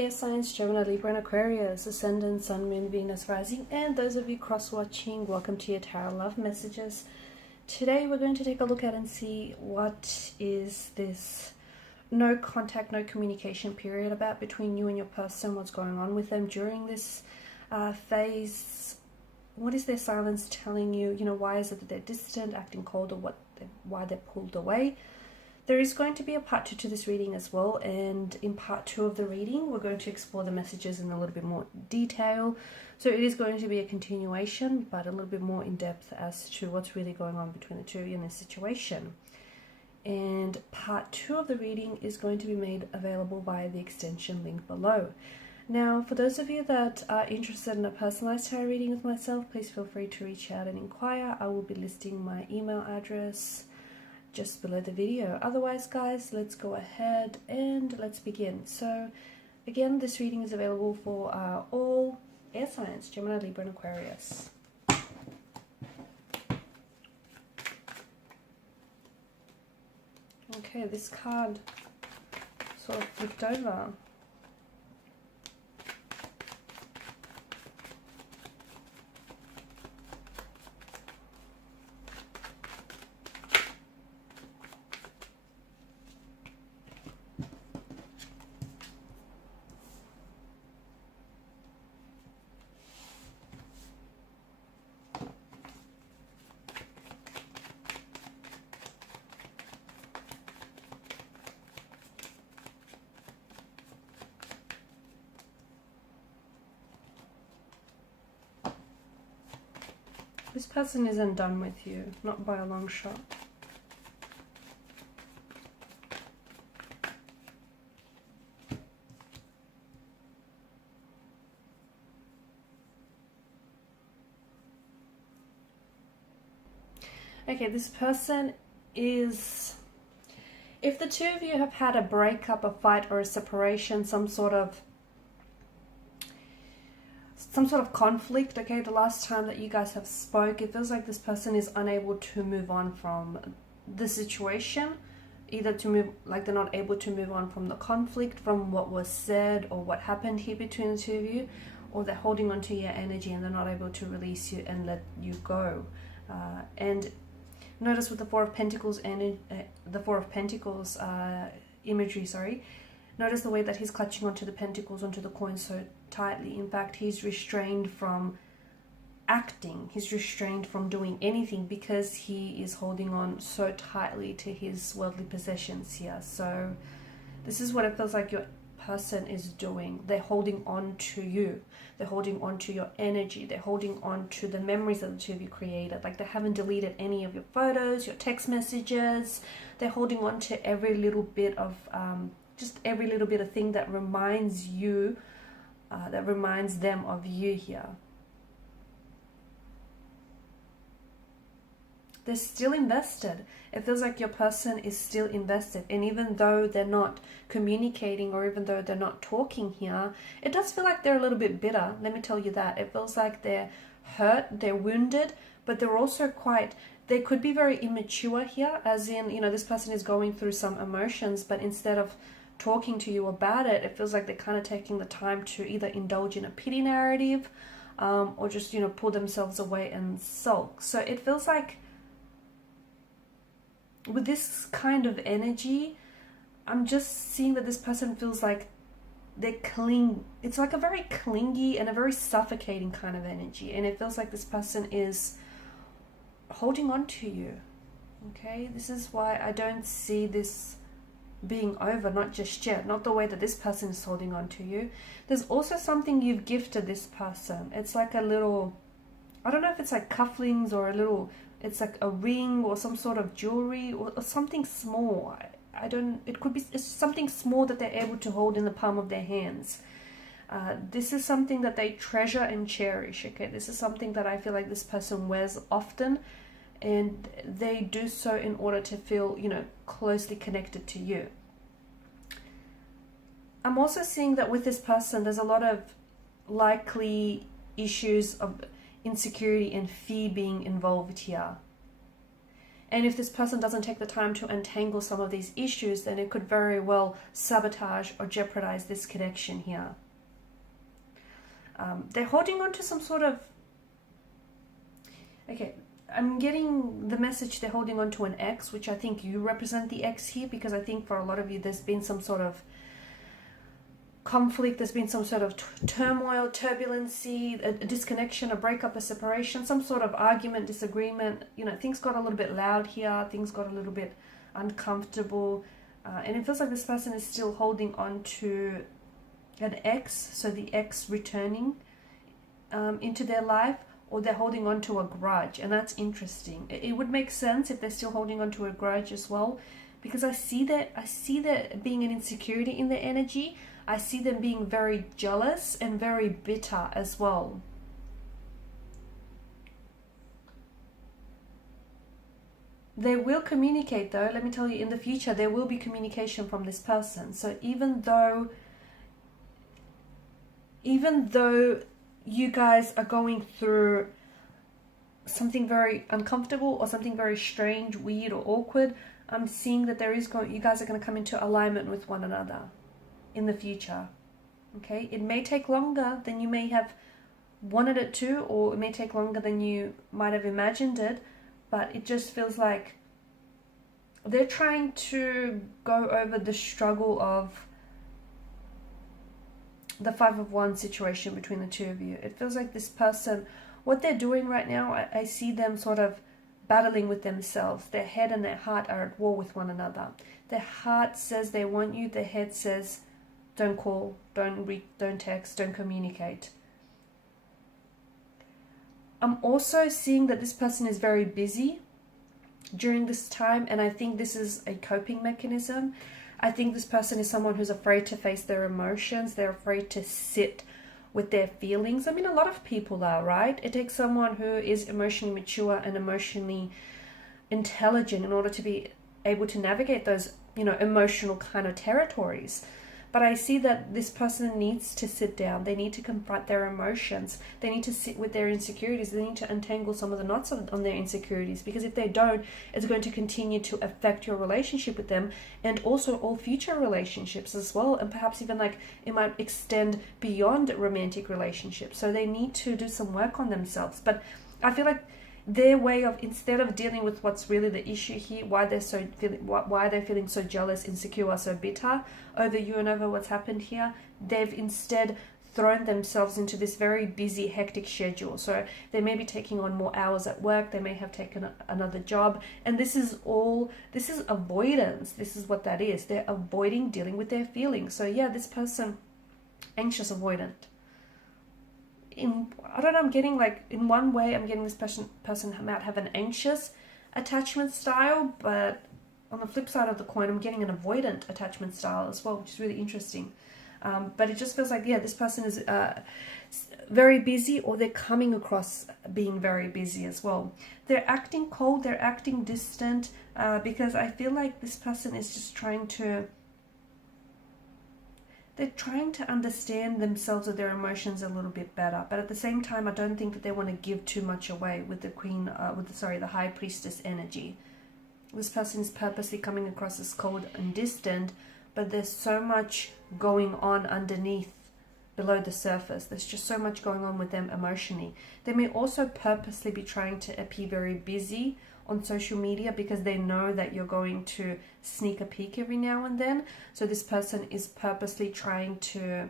air signs, Gemini, Libra, and Aquarius, Ascendant, Sun, Moon, Venus, Rising, and those of you cross-watching, welcome to your Tarot Love Messages. Today we're going to take a look at and see what is this no contact, no communication period about between you and your person, what's going on with them during this phase. What is their silence telling you? You know, why is it that they're distant, acting cold, or why they're pulled away? There is going to be a part 2 to this reading as well, and in part 2 of the reading we're going to explore the messages in a little bit more detail. So it is going to be a continuation, but a little bit more in depth as to what's really going on between the two of you in this situation. And part 2 of the reading is going to be made available via the extension link below. Now, for those of you that are interested in a personalized tarot reading with myself, please feel free to reach out and inquire. I will be listing my email address just below the video. Otherwise, guys, let's go ahead and let's begin. So again, this reading is available for all air signs, Gemini, Libra, and Aquarius. Okay, this card sort of flipped over. This person isn't done with you, not by a long shot. Okay, this person is... If the two of you have had a breakup, a fight, or a separation, some sort of conflict, okay, the last time that you guys have spoke, it feels like this person is unable to move on from the situation, either to move, like they're not able to move on from the conflict, from what was said or what happened here between the two of you, or they're holding on to your energy and they're not able to release you and let you go. And notice with the Four of Pentacles and the Four of Pentacles imagery, sorry, notice the way that he's clutching onto the pentacles, onto the coins so tightly. In fact, he's restrained from acting. He's restrained from doing anything because he is holding on so tightly to his worldly possessions here. So this is what it feels like your person is doing. They're holding on to you. They're holding on to your energy. They're holding on to the memories that the two of you created. Like they haven't deleted any of your photos, your text messages. They're holding on to every little bit of... just every little bit of thing that reminds you, that reminds them of you here. They're still invested. It feels like your person is still invested. And even though they're not communicating, or even though they're not talking here, it does feel like they're a little bit bitter. Let me tell you that. It feels like they're hurt, they're wounded, but they're also quite... They could be very immature here, as in, you know, this person is going through some emotions, but instead of talking to you about it, it feels like they're kind of taking the time to either indulge in a pity narrative or just, you know, pull themselves away and sulk. So it feels like with this kind of energy, I'm just seeing that this person feels like they cling. It's like a very clingy and a very suffocating kind of energy, and it feels like this person is holding on to you. Okay, this is why I don't see this being over, not just yet, not the way that this person is holding on to you. There's also something you've gifted this person. It's like a little, I don't know if it's like cufflinks or a little, it's like a ring or some sort of jewelry or something small. I don't, it could be it's something small that they're able to hold in the palm of their hands. This is something that they treasure and cherish, okay? This is something that I feel like this person wears often, and they do so in order to feel, you know, closely connected to you. I'm also seeing that with this person, there's a lot of likely issues of insecurity and fear being involved here. And if this person doesn't take the time to untangle some of these issues, then it could very well sabotage or jeopardize this connection here. They're holding on to some sort of... Okay, I'm getting the message they're holding on to an ex, which I think you represent the ex here, because I think for a lot of you there's been some sort of conflict, there's been some sort of turmoil, turbulency, a disconnection, a breakup, a separation, some sort of argument, disagreement. You know, things got a little bit loud here, things got a little bit uncomfortable, and it feels like this person is still holding on to an ex, so the ex returning into their life, or they're holding on to a grudge, and that's interesting. It would make sense if they're still holding on to a grudge as well, because I see that being an insecurity in their energy. I see them being very jealous and very bitter as well. They will communicate though, let me tell you, in the future there will be communication from this person. So even though you guys are going through something very uncomfortable or something very strange, weird or awkward, I'm seeing that you guys are going to come into alignment with one another in the future. Okay, it may take longer than you may have wanted it to, or it may take longer than you might have imagined it, but it just feels like they're trying to go over the struggle of the 5 of Wands situation between the two of you. It feels like this person, what they're doing right now, I see them sort of battling with themselves. Their head and their heart are at war with one another. Their heart says they want you, their head says don't call, don't text, don't communicate. I'm also seeing that this person is very busy during this time, and I think this is a coping mechanism. I think this person is someone who's afraid to face their emotions. They're afraid to sit with their feelings. I mean, a lot of people are, right? It takes someone who is emotionally mature and emotionally intelligent in order to be able to navigate those, you know, emotional kind of territories. But I see that this person needs to sit down. They need to confront their emotions. They need to sit with their insecurities. They need to untangle some of the knots on their insecurities, because if they don't, it's going to continue to affect your relationship with them, and also all future relationships as well. And perhaps even like it might extend beyond romantic relationships. So they need to do some work on themselves. But I feel like their way of, instead of dealing with what's really the issue here, why they're feeling so jealous, insecure, so bitter over you and over what's happened here, they've instead thrown themselves into this very busy, hectic schedule. So they may be taking on more hours at work, they may have taken another job, and this is avoidance. This is what that is. They're avoiding dealing with their feelings. So yeah, this person, anxious, avoidant. I don't know, I'm getting like, in one way, I'm getting this person might have an anxious attachment style, but on the flip side of the coin, I'm getting an avoidant attachment style as well, which is really interesting. But it just feels like, yeah, this person is very busy, or they're coming across being very busy as well. They're acting cold, they're acting distant, because I feel like this person is just trying to understand themselves or their emotions a little bit better. But at the same time, I don't think that they want to give too much away with the the High Priestess energy. This person is purposely coming across as cold and distant, but there's so much going on underneath, below the surface. There's just so much going on with them emotionally. They may also purposely be trying to appear very busy on social media, because they know that you're going to sneak a peek every now and then. So this person is purposely trying to,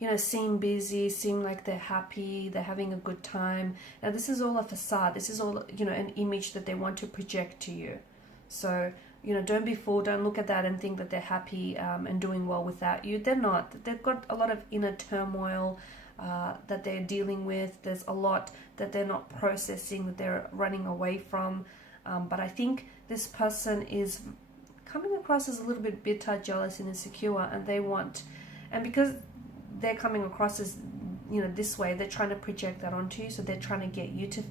you know, seem busy, seem like they're happy, they're having a good time. Now this is all a facade. This is all, you know, an image that they want to project to you. So, you know, don't be fooled. Don't look at that and think that they're happy and doing well without you. They're not. They've got a lot of inner turmoil that they're dealing with. There's a lot that they're not processing, that they're running away from. But I think this person is coming across as a little bit bitter, jealous, and insecure, and because they're coming across as, you know, this way, they're trying to project that onto you. So they're trying to get you to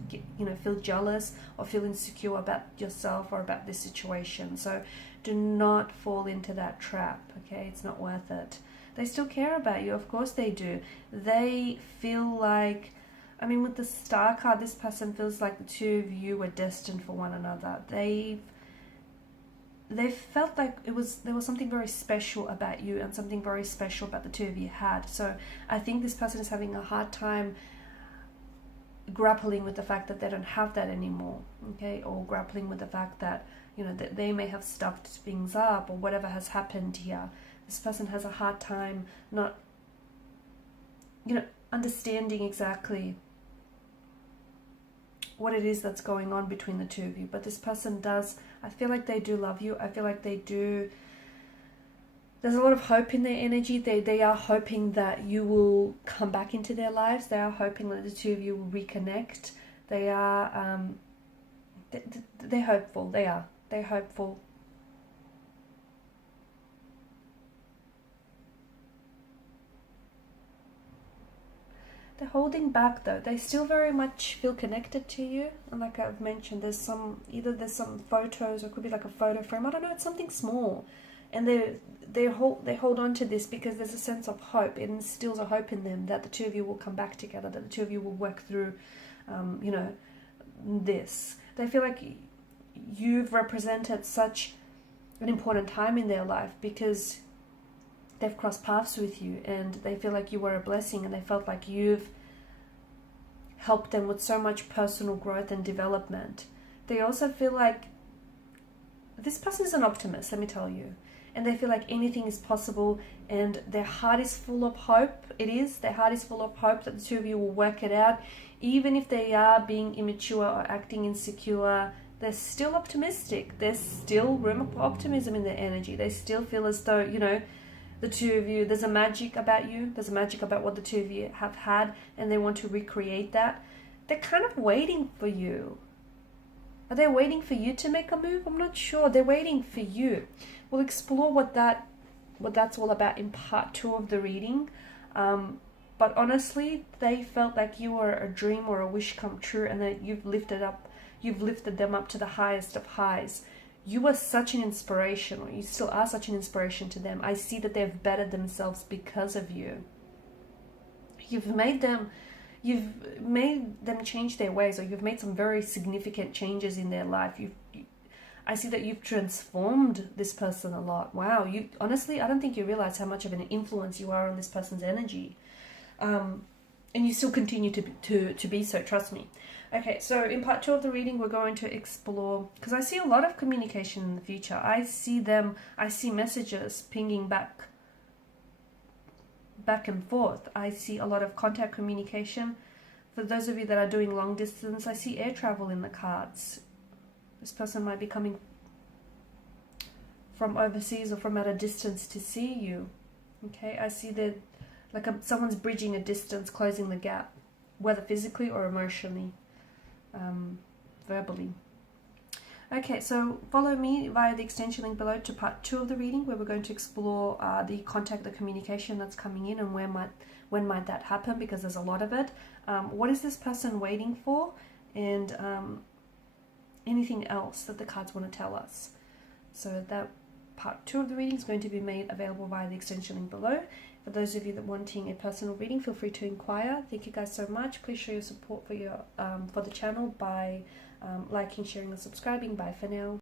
feel jealous or feel insecure about yourself or about this situation. So do not fall into that trap. Okay, it's not worth it. They still care about you, of course they do. They feel like I mean, with the Star card, this person feels like the two of you were destined for one another. They felt like there was something very special about you and something very special about the two of you had. So I think this person is having a hard time grappling with the fact that they don't have that anymore, okay, or grappling with the fact that, you know, that they may have stuffed things up or whatever has happened here. This person has a hard time not, you know, understanding exactly what it is that's going on between the two of you. But this person does, I feel like they do love you. I feel like they do. There's a lot of hope in their energy. They are hoping that you will come back into their lives. They are hoping that the two of you will reconnect. They are, they're hopeful. They're hopeful. They're holding back though. They still very much feel connected to you. And like I've mentioned, there's some photos, or it could be like a photo frame. I don't know, it's something small. And they hold on to this because there's a sense of hope. It instills a hope in them that the two of you will come back together, that the two of you will work through, you know, this. They feel like you've represented such an important time in their life because they've crossed paths with you, and they feel like you were a blessing, and they felt like you've helped them with so much personal growth and development. They also feel like this person is an optimist, let me tell you, and they feel like anything is possible, and their heart is full of hope. Their heart is full of hope that the two of you will work it out. Even if they are being immature or acting insecure, they're still optimistic. There's still room for optimism in their energy. They still feel as though, you know, the two of you, there's a magic about you. There's a magic about what the two of you have had, and they want to recreate that. They're kind of waiting for you. Are they waiting for you to make a move? I'm not sure. They're waiting for you. We'll explore what that's all about in part 2 of the reading. But honestly, they felt like you were a dream or a wish come true, and that you've lifted them up to the highest of highs. You were such an inspiration, or you still are such an inspiration to them. I see that they've bettered themselves because of you. You've made them change their ways, or you've made some very significant changes in their life. I see that you've transformed this person a lot. Wow, honestly, I don't think you realize how much of an influence you are on this person's energy. And you still continue to be so, trust me. Okay, so in part 2 of the reading, we're going to explore, because I see a lot of communication in the future. I see messages pinging back and forth. I see a lot of contact communication. For those of you that are doing long distance, I see air travel in the cards. This person might be coming from overseas or from at a distance to see you. Okay, I see that like someone's bridging a distance, closing the gap, whether physically or emotionally, verbally. Okay, so follow me via the extension link below to part 2 of the reading, where we're going to explore the contact, the communication that's coming in, and when might that happen, because there's a lot of it. What is this person waiting for, and anything else that the cards want to tell us. So that part 2 of the reading is going to be made available via the extension link below. For those of you that are wanting a personal reading, feel free to inquire. Thank you guys so much. Please show your support for the channel by liking, sharing, and subscribing. Bye for now.